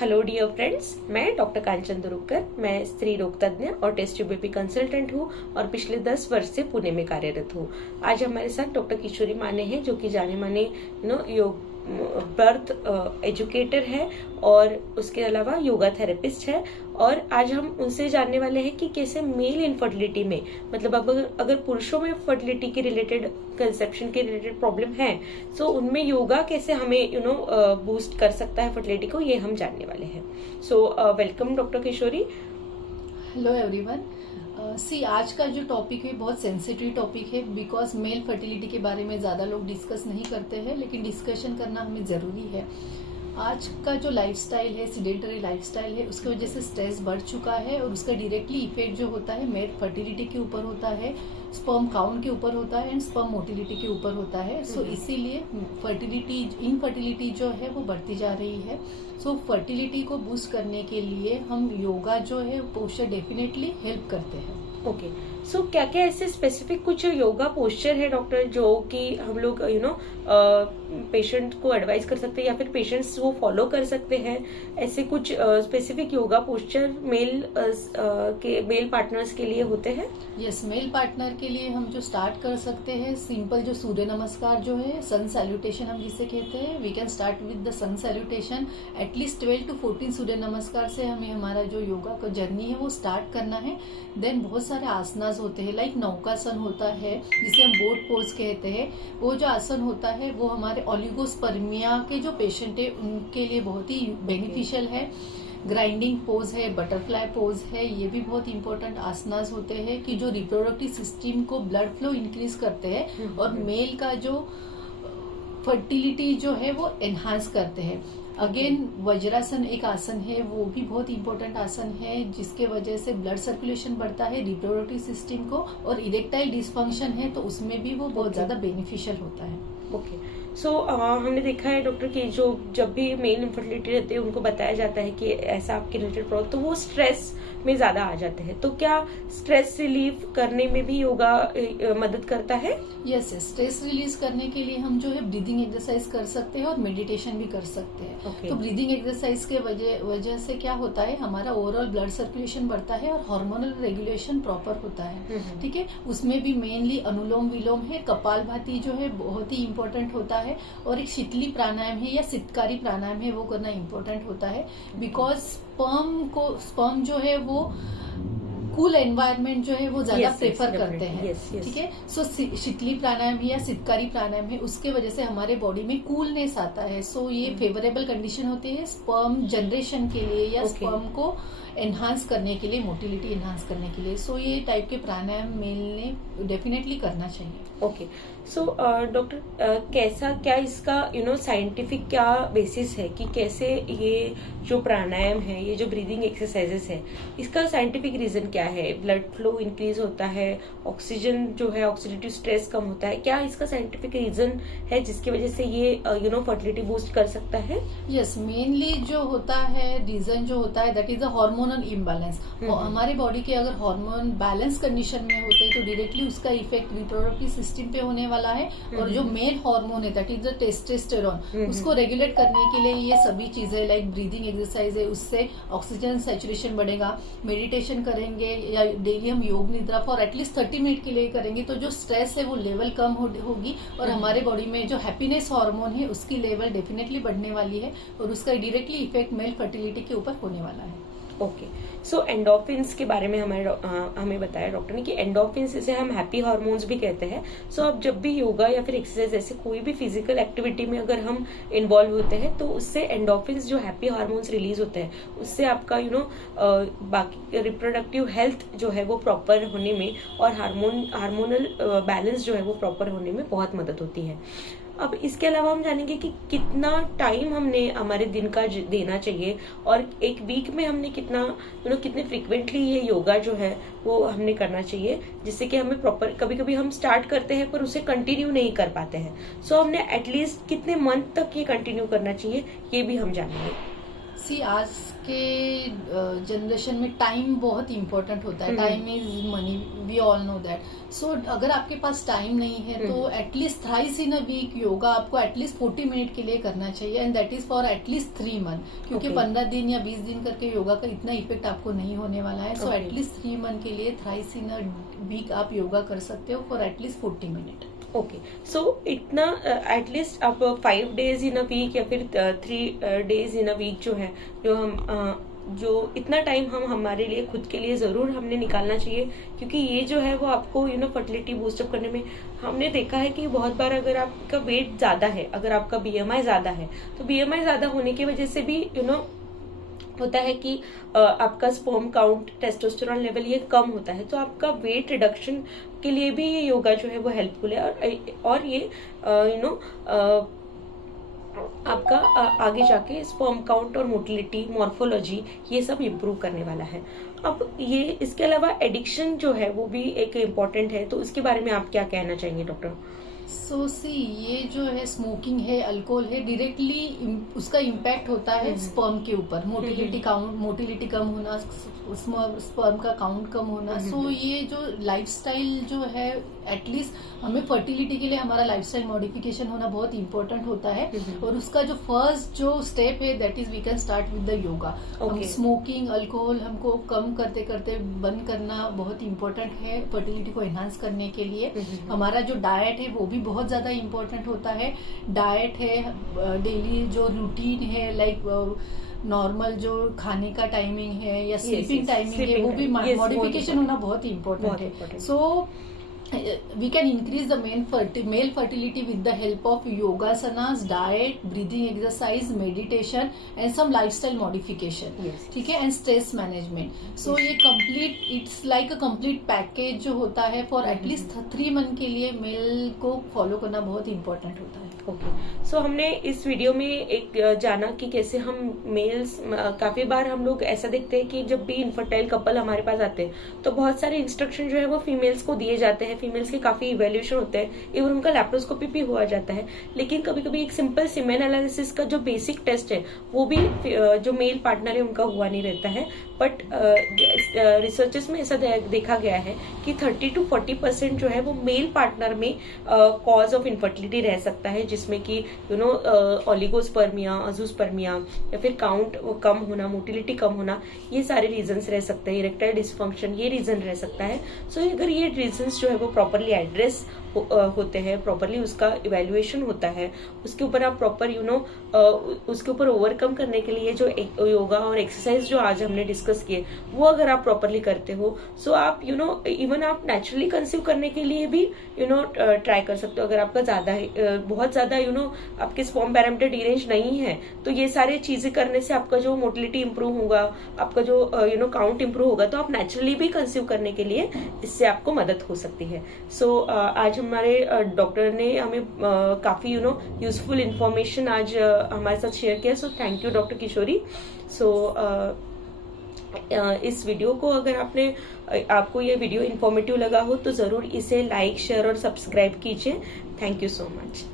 Hello dear friends, मैं doctor कांचन दुरुक्कर। मैं स्त्री रोग तज्ञ और टेस्ट ट्यूब बेबी कंसल्टेंट हूँ और पिछले 10 वर्ष से पुणे में कार्यरत हूँ। आज हमारे साथ डॉक्टर किशोरी माने हैं, जो कि जाने माने योग बर्थ एजुकेटर है और उसके अलावा योगा थेरेपिस्ट है। और आज हम उनसे जानने वाले हैं कि कैसे मेल इनफर्टिलिटी में, मतलब अगर पुरुषों में फर्टिलिटी के रिलेटेड, कंसेप्शन के रिलेटेड प्रॉब्लम है, तो उनमें योगा कैसे हमें बूस्ट कर सकता है फर्टिलिटी को, ये हम जानने वाले हैं। So welcome doctor Kishori. Hello everyone. आज का जो टॉपिक है बहुत सेंसिटिव टॉपिक है, बिकॉज मेल फर्टिलिटी के बारे में ज़्यादा लोग डिस्कस नहीं करते हैं, लेकिन डिस्कशन करना हमें ज़रूरी है। आज का जो लाइफस्टाइल है, सीडेंटरी लाइफस्टाइल है, उसकी वजह से स्ट्रेस बढ़ चुका है और उसका डायरेक्टली इफेक्ट जो होता है मेल फर्टिलिटी के ऊपर होता है, स्पर्म काउंट के ऊपर होता है एंड स्पर्म मोटिलिटी के ऊपर होता है। सो इसीलिए इनफर्टिलिटी जो है वो बढ़ती जा रही है। सो फर्टिलिटी को बूस्ट करने के लिए हम योगा जो है पोस्चर डेफिनेटली हेल्प करते हैं। ओके, सो क्या क्या ऐसे स्पेसिफिक कुछ योगा पोस्चर है डॉक्टर, जो कि हम लोग पेशेंट को एडवाइस कर सकते हैं या फिर पेशेंट्स वो फॉलो कर सकते हैं? ऐसे कुछ specific yoga posture male partners के लिए होते हैं? यस, मेल पार्टनर के लिए हम जो स्टार्ट कर सकते हैं, सिंपल जो सूर्य नमस्कार जो है, सन सैल्यूटेशन हम जिसे कहते हैं, we can start with the sun salutation. At least 12 to 14 सूर्य नमस्कार से हमें हमारा जो योगा का जर्नी है वो स्टार्ट करना है। देन बहुत सारे आसनास होते हैं, लाइक नौकासन होता है जिसे हम बोट पोज कहते हैं। वो जो आसन होता है वो हमारे ओलिगोस्पर्मिया के जो पेशेंट है उनके लिए बहुत ही बेनिफिशियल है। ग्राइंडिंग पोज है, बटरफ्लाई पोज है, ये भी बहुत इंपॉर्टेंट आसनास होते हैं कि जो रिप्रोडक्टिव सिस्टम को ब्लड फ्लो इंक्रीज करते हैं और मेल का जो फर्टिलिटी जो है वो एनहांस करते हैं। अगेन वज्रासन एक आसन है, वो भी बहुत इंपॉर्टेंट आसन है जिसके वजह से ब्लड सर्कुलेशन बढ़ता है रिप्रोडक्टिव सिस्टम को, और इरेक्टाइल डिस्फंक्शन है तो उसमें भी वो बहुत ज्यादा बेनिफिशियल होता है। ओके, सो हमने देखा है डॉक्टर कि जो जब भी मेल इनफर्टिलिटी रहती है उनको बताया जाता है कि ऐसा आपके रिलेटेड प्रॉब्लम, तो वो स्ट्रेस में ज्यादा आ जाते हैं। तो क्या स्ट्रेस रिलीफ करने में भी योगा मदद करता है? यस, स्ट्रेस रिलीज करने के लिए हम जो है ब्रीदिंग एक्सरसाइज कर सकते हैं और मेडिटेशन भी कर सकते हैं। तो ब्रीदिंग एक्सरसाइज के वजह से क्या होता है, हमारा ओवरऑल ब्लड सर्कुलेशन बढ़ता है और हार्मोनल रेगुलेशन प्रॉपर होता है। ठीक है, उसमें भी मेनली अनुलोम विलोम है, कपालभाति जो है बहुत ही इंपॉर्टेंट होता है, और एक शीतली प्राणायाम है या सितकारी प्राणायाम है, वो करना इंपॉर्टेंट होता है। बिकॉज स्पर्म जो है वो कूल एनवायरनमेंट जो है वो ज्यादा प्रेफर करते हैं। ठीक है, सो शीतली प्राणायाम है या सितकारी प्राणायाम है, उसके वजह से हमारे बॉडी में कूलनेस आता है। सो ये फेवरेबल कंडीशन होती है स्पर्म जनरेशन के लिए या स्पर्म को एनहांस करने के लिए, मोटिलिटी एनहांस करने के लिए। सो ये टाइप के प्राणायाम मेल ने डेफिनेटली करना चाहिए। ओके, सो डॉक्टर कैसा, क्या इसका साइंटिफिक क्या बेसिस है कि कैसे ये जो प्राणायाम है, ये जो ब्रीदिंग एक्सरसाइजेस है, इसका साइंटिफिक रीजन क्या है? ब्लड फ्लो इंक्रीज होता है, ऑक्सीजन जो है, ऑक्सीडेटिव स्ट्रेस कम होता है, क्या इसका साइंटिफिक रीजन है जिसकी वजह से ये फर्टिलिटी बूस्ट कर सकता है? यस, मेनली जो होता है रीजन जो होता है that is the hormonal imbalance. हमारे बॉडी के अगर हार्मोन बैलेंस कंडीशन में होते हैं तो डायरेक्टली उसका इफेक्ट रिप्रोडक्टिव सिस्टम पे होने वाला है। और जो मेल हार्मोन है दैट इज द टेस्टोस्टेरोन, उसको रेगुलेट करने के लिए ये सभी चीजें लाइक ब्रीदिंग एक्सरसाइज है, उससे ऑक्सीजन सैचुरेशन बढ़ेगा। मेडिटेशन करेंगे या डेली हम योग निद्रा फॉर एटलीस्ट 30 मिनट के लिए करेंगे तो जो स्ट्रेस है वो लेवल कम होगी और हमारे बॉडी में जो हैप्पीनेस हार्मोन है उसकी लेवल डेफिनेटली बढ़ने वाली है और उसका डायरेक्टली इफेक्ट मेल फर्टिलिटी के ऊपर होने वाला है। ओके, सो एंडोर्फिन्स के बारे में हमें बताया डॉक्टर ने कि एंडोर्फिन्स, इसे हम हैप्पी हार्मोन्स भी कहते हैं। सो अब जब भी योगा या फिर एक्सरसाइज ऐसे कोई भी फिजिकल एक्टिविटी में अगर हम इन्वॉल्व होते हैं तो उससे एंडोर्फिन्स जो हैप्पी हार्मोन्स रिलीज होते हैं, उससे आपका बाकी रिप्रोडक्टिव हेल्थ जो है वो प्रॉपर होने में और हार्मोनल बैलेंस जो है वो प्रॉपर होने में बहुत मदद होती है। अब इसके अलावा हम जानेंगे कि कितना टाइम हमने हमारे दिन का देना चाहिए और एक वीक में हमने कितने फ्रिक्वेंटली ये योगा जो है वो हमने करना चाहिए, जिससे कि हमें प्रॉपर, कभी कभी हम स्टार्ट करते हैं पर उसे कंटिन्यू नहीं कर पाते हैं। सो हमने एटलीस्ट कितने मंथ तक ये कंटिन्यू करना चाहिए, ये भी हम जानेंगे। आज के जनरेशन में टाइम बहुत इम्पोर्टेंट होता है. Time is money, we all know that. So अगर आपके पास टाइम नहीं है तो at least thrice in a week yoga आपको एटलीस्ट 40 मिनट के लिए करना चाहिए, and that is for at least 3 month. क्योंकि 15 दिन या 20 दिन करके योगा का इतना इफेक्ट आपको नहीं होने वाला है. सो एटलीस्ट 3 मंथ के लिए थ्राइस इन अ वीक आप योगा कर सकते हो फॉर एटलीस्ट 40 मिनट. ओके, सो इतना एटलीस्ट आप 5 डेज इन अ वीक या फिर 3 डेज इन अ वीक जो है, जो हम जो इतना टाइम हम हमारे लिए खुद के लिए जरूर हमने निकालना चाहिए. क्योंकि ये जो है वो आपको फर्टिलिटी बूस्टअप करने में हमने देखा है कि बहुत बार अगर आपका वेट ज्यादा है, अगर आपका BMI ज्यादा है, तो BMI ज्यादा होने की वजह से भी होता है कि आपका स्पर्म काउंट, टेस्टोस्टेरोन लेवल ये कम होता है. तो आपका वेट रिडक्शन के लिए भी ये योगा जो है वो हेल्पफुल है. और ये आपका आगे जाके स्पर्म काउंट और मोटिलिटी, मॉर्फोलॉजी ये सब इम्प्रूव करने वाला है. अब ये इसके अलावा एडिक्शन जो है वो भी एक इम्पॉर्टेंट है, तो उसके बारे में आप क्या कहना चाहेंगे डॉक्टर? ये जो है स्मोकिंग है, अल्कोहल है, डायरेक्टली उसका इम्पैक्ट होता है स्पर्म के ऊपर. मोटिलिटी कम होना, स्पर्म का काउंट कम होना. ये जो लाइफस्टाइल जो है, एटलीस्ट हमें फर्टिलिटी के लिए हमारा लाइफस्टाइल मॉडिफिकेशन होना बहुत इंपॉर्टेंट होता है. और उसका जो फर्स्ट जो स्टेप है that is we can start with the yoga. हम स्मोकिंग, अल्कोहल हमको कम करते करते बंद करना बहुत इंपॉर्टेंट है फर्टिलिटी को एनहांस करने के लिए. हमारा जो डाइट है वो भी बहुत ज्यादा इम्पोर्टेंट होता है. डाइट है, डेली जो रूटीन है, लाइक नॉर्मल जो खाने का टाइमिंग है या स्लीपिंग टाइमिंग है, वो भी मॉडिफिकेशन होना बहुत इम्पोर्टेंट है. सो we can increase the male fertility with the help of yogasanas, diet, breathing exercise, meditation and some lifestyle modification. ठीक है, and stress management. So ये complete, it's like a complete package जो होता है for at least 3 month के लिए mail को follow करना बहुत इम्पोर्टेंट होता है. ओके, सो हमने इस वीडियो में एक जाना कि कैसे हम मेल्स, काफी बार हम लोग ऐसा देखते हैं कि जब भी इनफर्टाइल कपल हमारे पास आते हैं तो बहुत सारे इंस्ट्रक्शन जो है वो फीमेल्स को दिए जाते हैं. फीमेल्स के काफी इवेल्यूशन होते हैं, इवन उनका लैप्रोस्कोपी भी हुआ जाता है. लेकिन कभी कभी एक सिंपल सीमेन एनालिसिस का जो बेसिक टेस्ट है वो भी जो मेल पार्टनर है उनका हुआ नहीं रहता है. बट रिसर्चेस में ऐसा देखा गया है कि 30 to 40% जो है वो मेल पार्टनर में कॉज ऑफ इनफर्टिलिटी रह सकता है, जिसमें कि ओलिगोस्पर्मिया, अजूस्पर्मिया या फिर काउंट कम होना, मोटिलिटी कम होना, ये सारे रीजंस रह सकते हैं. इरेक्टाइल डिसफंक्शन ये रीजन रह सकता है. सो अगर ये रीजंस जो है वो प्रॉपरली एड्रेस होते हैं, प्रॉपरली उसका इवेल्युएशन होता है, उसके ऊपर आप प्रॉपर उसके ऊपर ओवरकम करने के लिए जो योगा और एक्सरसाइज जो आज हमने डिस्कस किए वो अगर आप प्रॉपरली करते हो, सो आप इवन आप नेचुरली कंसीव करने के लिए भी ट्राई कर सकते हो. अगर आपका ज्यादा बहुत ज्यादा आपके स्पर्म पैरामीटर डिरेंज नहीं है तो ये सारी चीजें करने से आपका जो मोटिलिटी इंप्रूव होगा, आपका जो काउंट इंप्रूव होगा, तो आप नेचुरली भी कंसीव करने के लिए इससे आपको मदद हो सकती है. सो आज हमारे डॉक्टर ने हमें काफी यूजफुल इंफॉर्मेशन आज हमारे साथ शेयर किया. सो थैंक यू डॉक्टर किशोरी. सो इस वीडियो को अगर आपको ये वीडियो इंफॉर्मेटिव लगा हो तो जरूर इसे लाइक, शेयर और सब्सक्राइब कीजिए. Thank you so much.